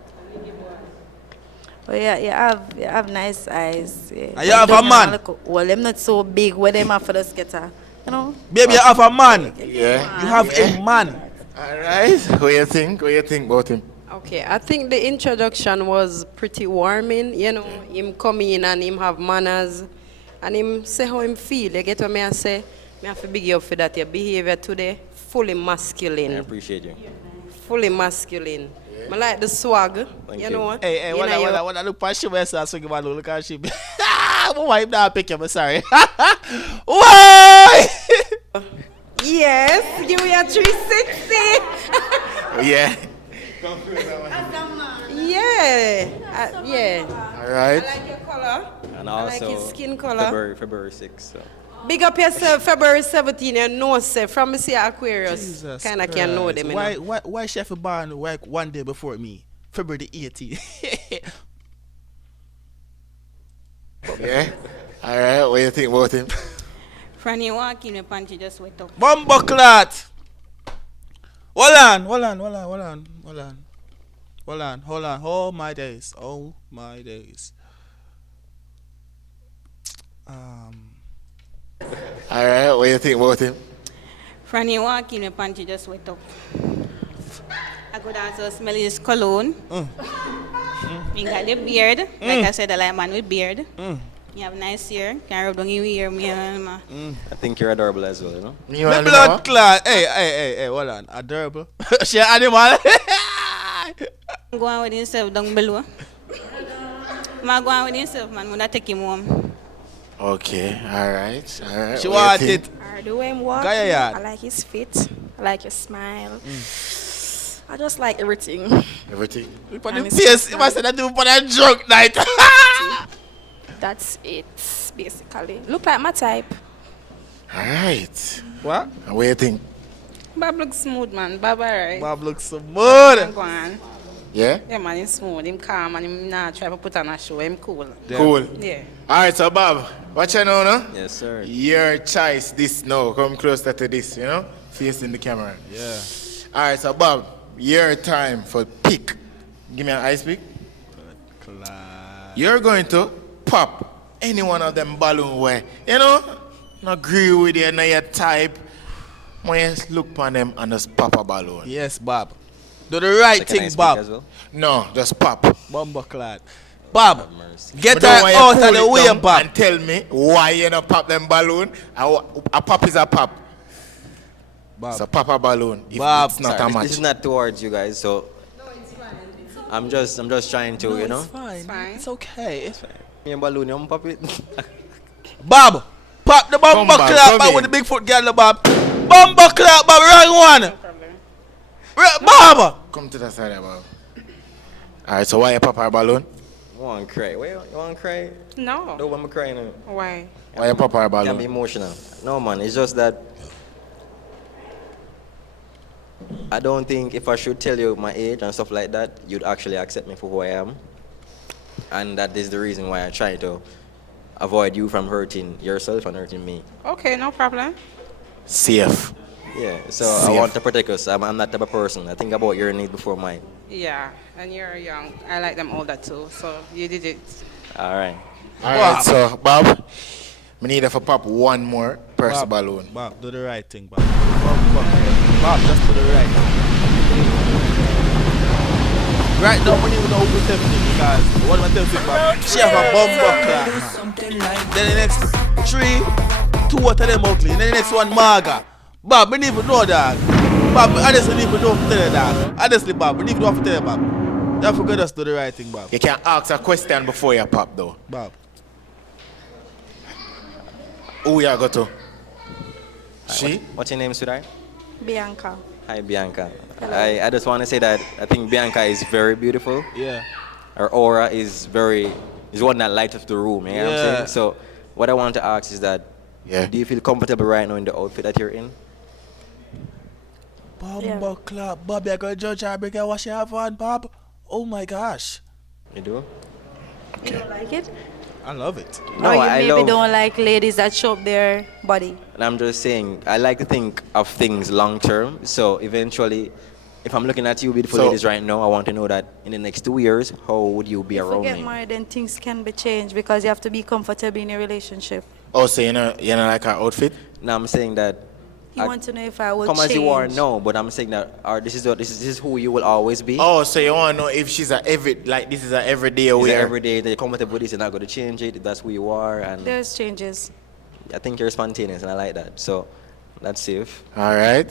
Oh yeah, you have nice eyes. Yeah. And you have a man. Well, them not so big. Where them have for the skater, you know. Baby, you have a man. Yeah. You have a man. All right. What do you think? What do you think about him? Okay, I think the introduction was pretty warming. You know, him come in and him have manners, and him say how him feel. You get what me I say? Me have to big you up for that. Your behavior today fully masculine. I appreciate you. Fully masculine. I like the swag. You know what? Hey, what I look past you, I swing my look at she. Why him not pick him? I'm sorry. Why? Yes, give me a 360. Yeah. Yeah. Yeah. All right. I like your color. And I like also his skin color. February 6th. So. Big up yourself, February 17, you know, say, from me see Aquarius, kind of can know them. Why Chef born like one day before me? February 18th. Yeah. All right. What do you think about him? Franny walk in, your panty just wet up. Bumbleclat. Hold on. Oh my days. All right. What do you think about him? Franny walk in, your panty just wet up. I go down to smell his cologne. He got the beard. Like I said, I like man with beard. You have nice hair. Can rub down your hair, man. I think you're adorable as well, you know? My blood clot. Hey, hold on. Adorable. She an animal. Go on with himself down below. Go on with himself, man. I'm going to take him home. Okay, all right. She want it. The way him walk, I like his fit. I like his smile. I just like everything. Everything? Look at the face. You must say that do for that drunk night. That's it, basically. Look like my type. Alright. What? And what do you think? Bob looks smooth, man. Bob alright. Bob looks smooth. Go on. Yeah? Yeah, man, he's smooth. Him calm and him not try to put on a show. Him cool. Cool. Yeah. Alright, so Bob, what you know, no? Yes, sir. Your choice, this now. Come closer to this, you know? Facing the camera. Yeah. Alright, so Bob, your time for pick. Give me an ice pick. You're going to pop any one of them balloon where, you know, not agree with you, not your type. When you look upon them and just pop a balloon. Yes, Bob. Do the right thing, Bob. Well? No, just pop. Bumbleclad. Bob, get But her don't want you out pull of the it way, down Bob. and tell me why you not pop them balloon. A pop is a pop. Bob. So pop a balloon. If Bob. it's not Sorry, a match. this is not towards you guys, so I'm just trying to, you know. It's fine. It's okay. It's fine. Me and balloon, you pop it. Bob, pop the bumper Bob, clap come Bob in. with the big foot girl, Bob. Bumper clap, Bob, wrong one. Bob. Come to the side, Bob. Alright, so why you pop a balloon? You want to cry? You want to cry? No. Don't want me crying. Why? Why you pop a I'm balloon? emotional. No, man, it's just that I don't think if I should tell you my age and stuff like that, you'd actually accept me for who I am. And that is the reason why I try to avoid you from hurting yourself and hurting me. Okay, no problem. Safe. Yeah, so Safe. I want to protect us. I'm that type of person. I think about your needs before mine. Yeah, and you're young. I like them older too, so you did it. All right. Alright, so Bob, we need to pop one more press balloon. Bob, do the right thing, Bob. Bob, just do the right thing. Right now, we don't know who to tell me because what am I telling you, Bob? She have a bumper clap. Then the next 3, 2 out of them ugly. And then the next one, Marga. Bob, we need to know that. Bob, honestly, we need to know to tell you that. Honestly, Bob, we need to know to tell you, Bob. You have to just do the right thing, Bob. You can ask a question before you pop, though. Bob. Who you go to? She? What's your name, sweetheart? Bianca. Hi, Bianca. I just want to say that I think Bianca is very beautiful. Yeah. Her aura is one that lights up the room. You know what I'm saying? So, what I want to ask is that, do you feel comfortable right now in the outfit that you're in? Bumper clap. Bob, you're going to judge her because what she have on, Bob? Oh my gosh. You do? You don't like it? I love it. No, or you I maybe don't like ladies that show up their body. And I'm just saying, I like to think of things long term. So eventually, if I'm looking at you beautiful ladies right now, I want to know that in the next 2 years, how would you be around If you get me? married, then things can be changed because you have to be comfortable in a relationship. Oh, so you know like her outfit? No, I'm saying that. You want to know if I will Come change. as you are, no, but I'm saying that this is who you will always be. Oh, so you want to know if she's this is a everyday wear? Every day that you're comfortable with this, you're not going to change it. That's who you are, and There's changes. I think you're spontaneous, and I like that. So that's safe. All right.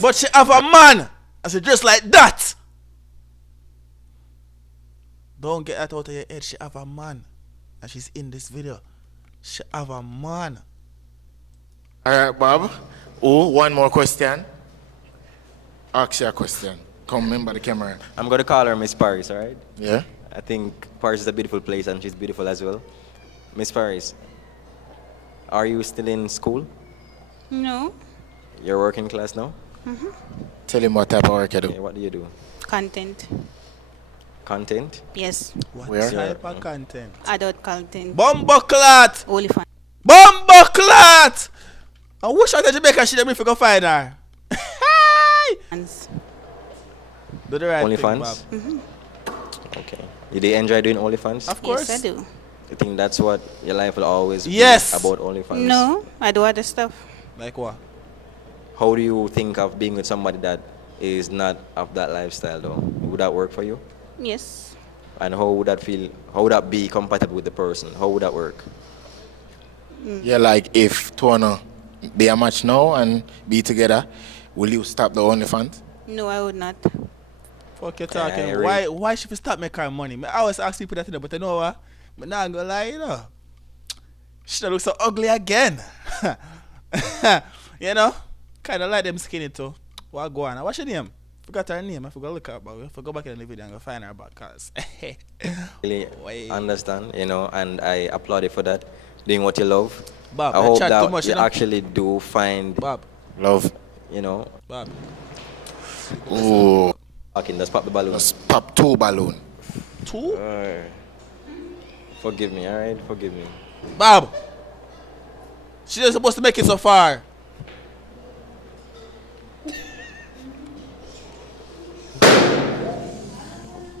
But she have a man. I said just like that. Don't get that out of your head. She have a man, and she's in this video. She have a man. All right, Bob. Oh, one more question. Ask you a question. Come remember the camera. I'm going to call her Miss Paris, all right? Yeah? I think Paris is a beautiful place, and she's beautiful as well. Miss Paris, are you still in school? No. You're working class now? Mm-hmm. Tell him what type of work you do. Okay, what do you do? Content. Content? Yes. What type of content? Adult content. Bumbleclat. Olifant. Bumbleclat. I wish I could Jamaica she let me go find her. Do the right thing, OnlyFans? Bob. Mm-hmm. Okay. Did you enjoy doing OnlyFans? Of course. Yes, I do. You think that's what your life will always be about OnlyFans? No, I do other stuff. Like what? How do you think of being with somebody that is not of that lifestyle though? Would that work for you? Yes. And how would that feel? How would that be compatible with the person? How would that work? Yeah, like if two wanna be a match now and be together, will you stop the OnlyFans? No, I would not. Fuck you talking. Why should we stop making money? I always ask people that, but you know what? I'm not gonna lie, you know. She don't look so ugly again. You know? Kinda like them skinny too. What go on? What's your name? Forgot her name. I forgot to look her but if I go back in the video and go find her back cause Really understand, you know, and I applaud you for that. doing what you love. Bob, I hope chat that too much, you you know? actually do find love. You know. Bob. Ooh. Okay, let's pop the balloon. Let's pop 2 balloon. 2? Forgive me, alright? Forgive me. Bob. She was supposed to make it so far.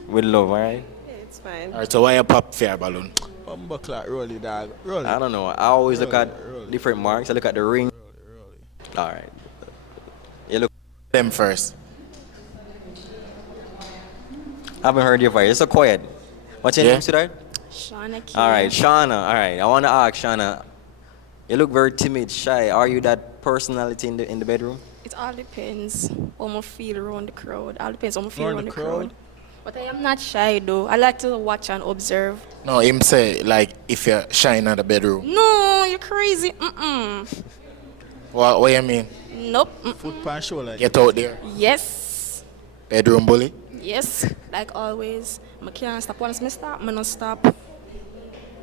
With love, alright? Yeah, it's fine. Alright, so why you pop fair balloon? Roll it, dog. Roll it. I don't know. I always look at different marks. I look at the ring. Alright. You look them first. I haven't heard your voice. You're so quiet. What's your name, sweetheart? Shauna Key. Alright, Shauna. Alright. I want to ask Shauna. You look very timid, shy. Are you that personality in the bedroom? It all depends how I feel around the crowd. All depends how I feel around the crowd. But I am not shy though. I like to watch and observe. No, him say like if you're shy in the bedroom. No, you're crazy. What you mean? Nope. Foot pan show like Get out there. Yes. Bedroom bully. Yes. Like always. I can't stop. Once I stop, I don't stop.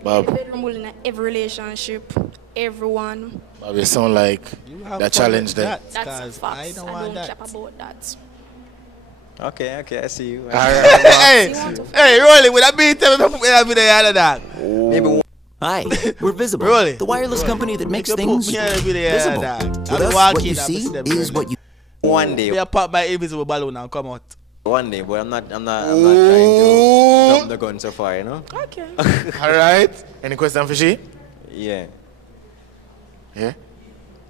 Bob. Bedroom bully in every relationship. Everyone. Bob, you sound like that challenge there. That's a fact. I don't cap about that. Okay, I see you. Hey, Rolly, would I be telling me to put me in the dog? Maybe. Hi, we're Visible, Rolly. the wireless company that makes Make you things put me in the visible. dog. With I'm us, walking, what you I'm see them is really. what you. One day. We pop my invisible balloon and come out. One day, but I'm not trying to jump the gun so far, you know? Okay. Alright. Any question for she? Yeah. Yeah?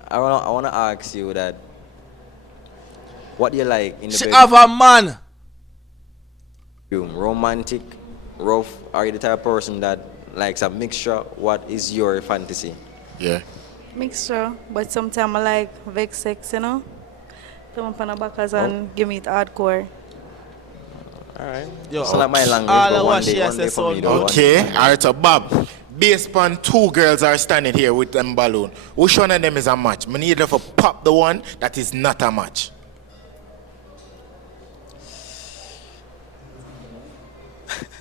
I wanna ask you that what do you like in the She bedroom? have a man. Romantic, rough? Are you the type of person that likes a mixture? What is your fantasy? Yeah. Mixture, but sometimes I like vex sex, you know? Come up on the backers and give me it hardcore. Alright. Yo, so like my language, all but of one what she day, has one day said for me, so though. Okay. Alright, so Bob. Based upon 2 girls are standing here with them balloon. Which one of them is a match? I need them to pop the one that is not a match.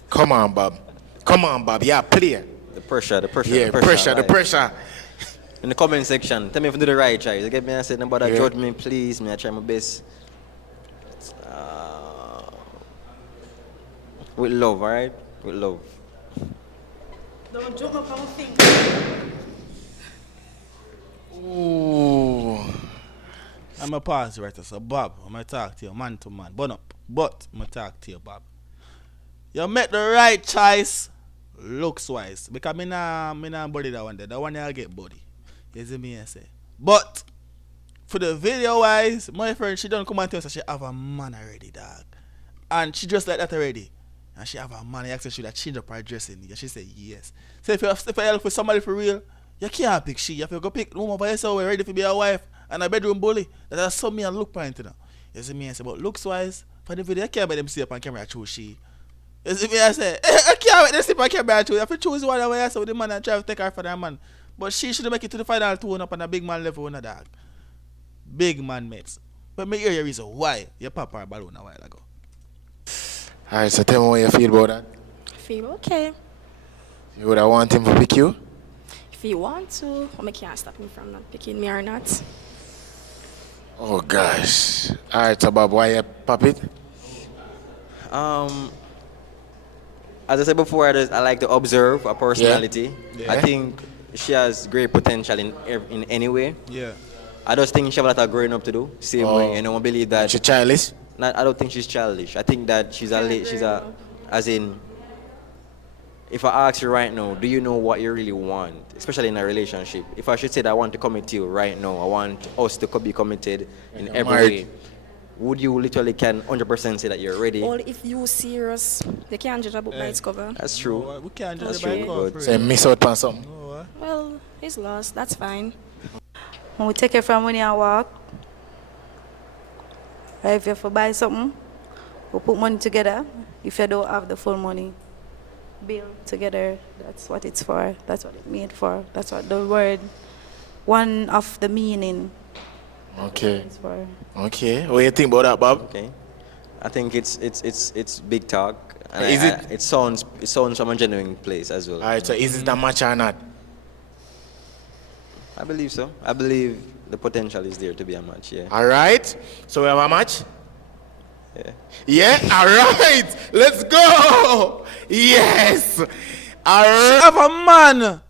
Come on, Bob. Come on, Bob. Yeah, play. The pressure. Yeah, the pressure. In the comment section, tell me if you do the right choice. You get me? I said, nobody Yeah. judge me, please. Me, I try my best. With love, alright? With love. Don't jump up on my finger. Ooh. I'm a pause right there. So Bob, I'm gonna talk to you man to man. But I'm gonna talk to you, Bob. You make the right choice looks wise. Because me nah body that one there. That one I'll get body. You see me I say. But for the video wise, my friend she don't come and tell us that she have a man already, dog. And she dressed like that already. And she have a man. I asked her should I change up her dressing. And she said yes. So if you look for somebody for real, you can't pick she. You have to go pick woman by yourself ready to be a wife and a bedroom bully. That's something me and look point to now. You see me I say, but looks wise, for the video, I can't let them see up on camera choose she. You see me I say, I can't let them see up on camera choose. You have to choose one way I say with the man and try to take her for that man. But she should make it to the final 2 up on a big man level with a dog. Big man mates. But me hear your reason why you pop her balloon a while ago. Alright, so tell me what you feel about that. I feel okay. You would have want him to pick you? If you want to, I can't stop him from not picking me or not. Oh gosh. Alright, so Bob, why you pop it? As I said before, I like to observe a personality. Yeah. I think she has great potential in any way. Yeah. I just think she have a lot of growing up to do. Same way, and I don't believe that she's childish. I don't think she's childish. I think that she's as in. If I ask you right now, do you know what you really want, especially in a relationship? If I should say that I want to commit to you right now, I want us to be committed in every way. Would you literally can 100% say that you're ready? Only if you serious, they can't judge a book by its cover. That's true. We can't That's judge by true. cover. But So you miss out on something. Well, he's lost. That's fine. When we take it from money and walk, if you have to buy something, we put money together. If you don't have the full money, build together. That's what it's for. That's what it's made for. That's what the word, one of the meaning. Okay. is for. Okay. What do you think about that, Bob? Okay. I think it's big talk. And Is it sounds from a genuine place as well. Alright, so is it a match or not? I believe so. I believe the potential is there to be a match, yeah. All right. So we have a match? Yeah. Yeah, all right. Let's go. Yes. All right. Have a man.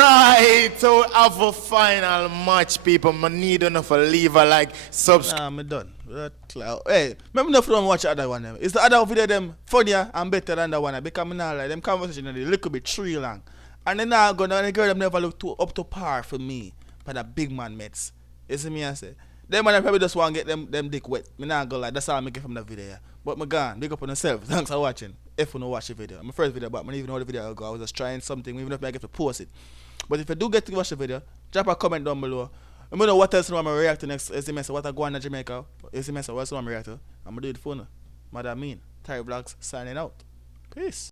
Right, so we have a final match, people. I need enough to leave a like subscribe. Nah, I'm done. Hey, remember not to watch the other one. Is the other video them funnier and better than the one? Because I not like them conversation a little bit too long. And then now gonna the girl them never look up to par for me. But the big man mates. You see me I say? Them man probably just want to get them dick wet. Me not go like that's all I get from the video. But my gone, big up on yourself. Thanks for watching. If you don't watch the video. My first video, but I don't even know how the video go. I was just trying something, even if I get to post it. But if you do get to watch the video, drop a comment down below. Let me know what else I'm going to react to next SMS. What I go on in Jamaica. SMS, what's I'm going to react to. I'm going to do it for you. What I mean. TyrekeReacts signing out. Peace.